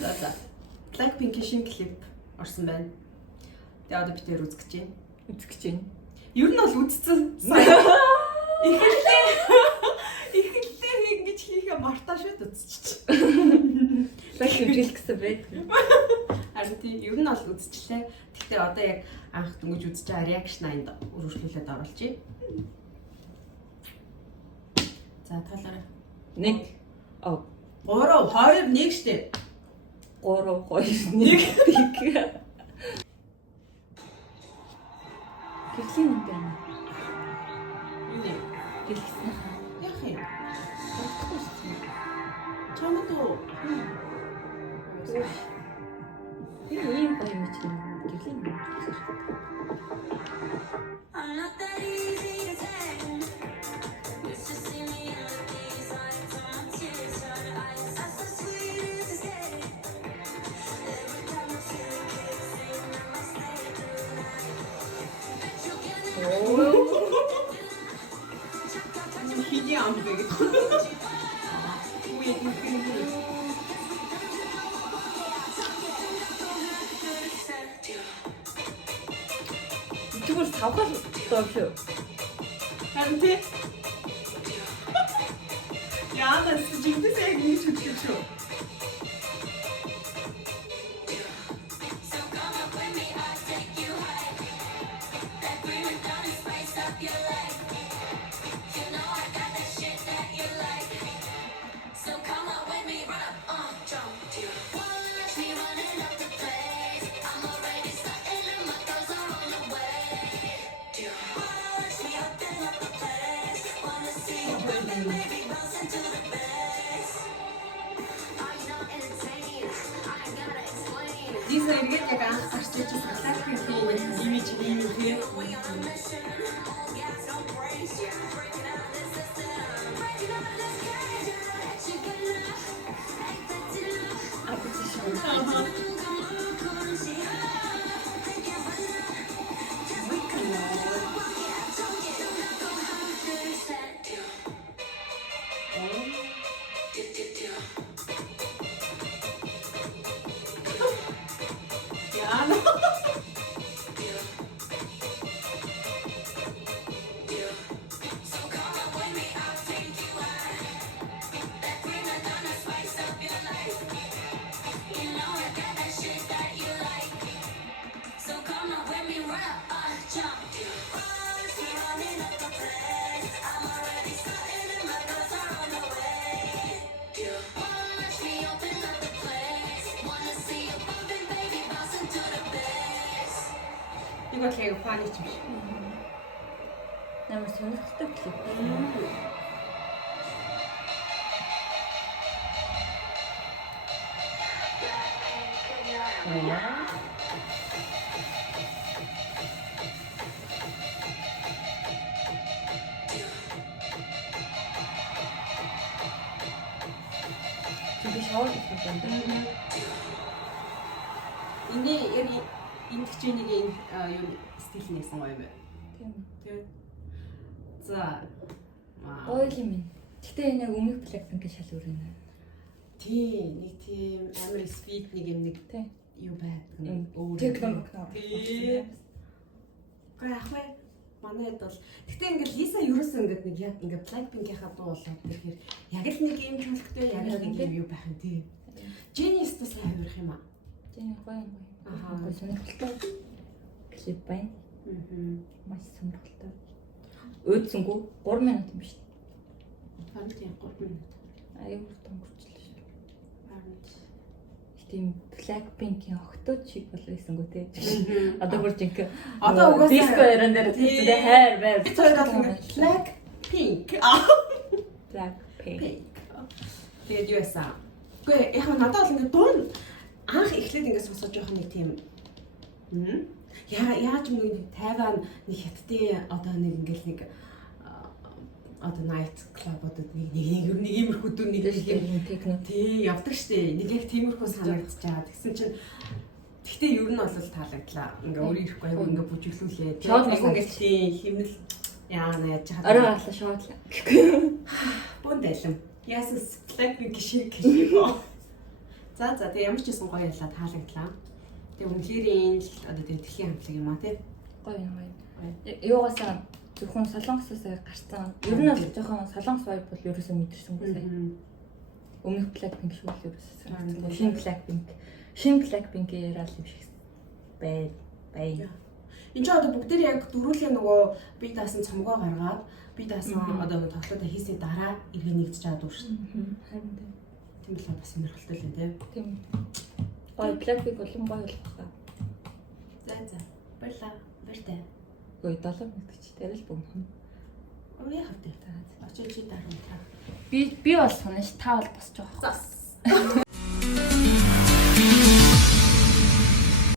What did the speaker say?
За. Blackpink-ийн шинэ клип орсон байна. Тэгээ одоо бид нэр үзэж байна. Ер нь бол үзсэн. Ихэнхдээ ингэж хийхэ мартаа шүүд үзчихчих. Лайк хэмжээл гэсэн байт. Харин тийм ер нь бол үзчихлээ. Гэхдээ одоо яг анх дөнгөж үзэж байгаа реакшн аянд өргөжлүүлээд оруулчих. За талаараа. 1 3 2 1 штэ. 3 2 1 Гэвлийн юм байна. Юу нэ? Гэлсэн. Яах юм? Бодохгүй шүү. Чамд уу? Ийм гоё юм чинь гэвлийн юм. Хиний амбэг. Тэгвэл тавхал доо шүү. Харин тий. Яна жигдээс яг нэг шүтлээ шүү. Дизайн эргээд яг анх гарч ирсэн Blackpink-ийн имиж юм тий. Нэг бол яг фаны ч юм шиг. Намайг сонирхолтой клип. Би шоуд хийсэн байна. Эний яг энэ хичээнийг юу стил нээсэн гоё юм байна. Тийм. За. Гоё юм. Гэтэ энэ яг өмнөх Blackpink-ийн шал өөр юм. Тийм, нэг тийм амар speed нэг юм нэг юу байдаг. Өөр технологи. Гэхдээ яг бай манайд бол гэтээ ингээд Лиса ерөөсөө ингээд нэг яг ингээд Blackpink-ийнхаа дуу болоод тэгэхээр яг л нэг юм чөлттэй яг л нэг юм юу байх юм тий. Genius то сайн хавирах юм аа. Тийм гоё юм. Аа сонирхолтой клип байна. Маш сонирхолтой. Өөдсөнгөө 3 минут юм шүү дээ. Харин тийм 3 минут. Аюу төнгөрчлээ шүү. Харин тийм Blackpink-ийн охтууд шиг болчихсонгүй те. Одоо бүр жинхэнэ одоо угаасаа диско яран дээр тийм хайр байр. Blackpink. Blackpink. Тэгээд юу яасан? Гэхдээ яг надад бол ингээд дуун анх эхлээд ингээд сонсож байгаа нэг тийм яаж нэг Тайван нэг хятадын одоо нэг ингээл нэг одоо night club-одод нэг иймэрхүү дүр нэг юм техно тий явдаг штэ нэг яг тиймэрхүү санагдаж байгаа. Тэгсэн чинь гэхдээ ер нь бол таалагдлаа. Ингээ өөрөө ирэхгүй аяг ингээ бүжиглүүлээ. Ингээл тий химнэл яана яаж хаад. Орой гарлаа шоодлаа. Бун дайлам. Яасан Blackpink шиг юм. За тэгээ ямар ч байсан гоё ялла таалагдлаа. Тэгээ үнэхээр л одоо тэгээ дэлхийн хамтлаг юм аа тий. Гоё юм гоё. Юугаасаа зөвхөн солонгосоос гарсан. Ер нь бол жоохон солонгос vibe бол ерөөсөө мэдэрсэнгүй сая. Өмнөх Blackpink шүү л ерөөсөө. Шинэ Blackpink-ийн яриад юм шиг бай. Энд чинь одоо бүгдээр яг дөрүүлийн нөгөө би даасан цомгоо гаргаад би даасан одоо тоглолтоо хийсний дараа иргэн нэгдэж чад үү шүү. Харин тийм л бас сонирхолтой л дээ. Тийм. Гоё Blackpink болон гоё болох та. За. Баярлаа. Баяртай. Ой 7 минут гэж тарил бөмбөн. Ой хавтай. Очиж чи дараа. Би бол сонш та бол босч байгаа. Зас.